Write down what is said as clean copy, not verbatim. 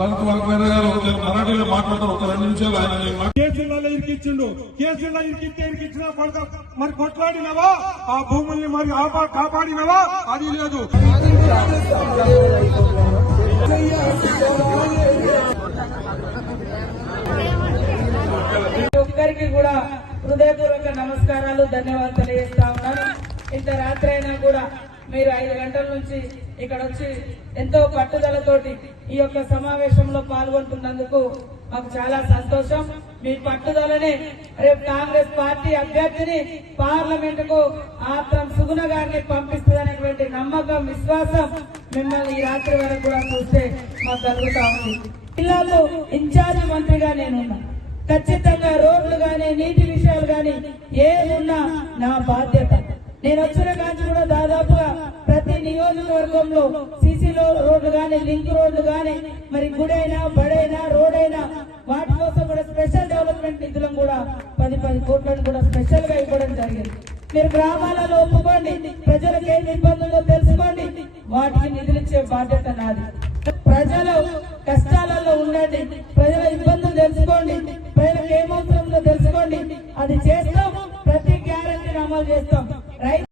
మరాఠీలో మాట్లాడతారు. ఒక 2 నిమిషాలు ఆయన కేసులలో ఇరికిచ్చిండు. కేసుల్లో ఇరికిచ్చిన మరి కొట్లాడినవా? ఆ భూముల్ని మరి కాపాడినవా? అది లేదు. ఒక్కరికి కూడా హృదయపూర్వక నమస్కారాలు, ధన్యవాదాలు తెలియజేస్తా ఉన్నాను. ఇంత రాత్రి అయినా కూడా మీరు 5 గంటల నుంచి ఇక్కడ వచ్చి ఎంతో పట్టుదలతోటి ఈ యొక్క సమావేశంలో పాల్గొంటున్నందుకు మాకు చాలా సంతోషం. మీ పట్టుదలనే రేపు కాంగ్రెస్ పార్టీ అభ్యర్థిని పార్లమెంట్ కు ఆత్రం సుగుణ గారిని పంపిస్తుందనేటువంటి నమ్మకం, విశ్వాసం మిమ్మల్ని ఈ రాత్రి వరకు కూడా చూస్తే మాకు కలుగుతా ఉంది. జిల్లాకు ఇన్ఛార్జ్ మంత్రిగా నేనున్నా. ఖచ్చితంగా రోడ్లు గాని, నీటి విషయాలు గాని ఏమున్నా నా బాధ్యత. నేను వచ్చిన కాంచి కూడా దాదాపుగా ప్రతి నియోజకవర్గంలో సీసీలో రోడ్లు గాని, లింక్ రోడ్లు గాని, మరి గుడైనా, బడైనా, రోడైనా వాటి కోసం కూడా స్పెషల్ డెవలప్మెంట్ నిధులను కూడా 10 కోట్లను కూడా స్పెషల్ గా ఇవ్వడం జరిగింది. మీరు గ్రామాలలో ఒప్పుకోండి, ప్రజలకు ఏమి ఇబ్బందుల్లో తెలుసుకోండి, వాటికి నిధులిచ్చే బాధ్యత నాది.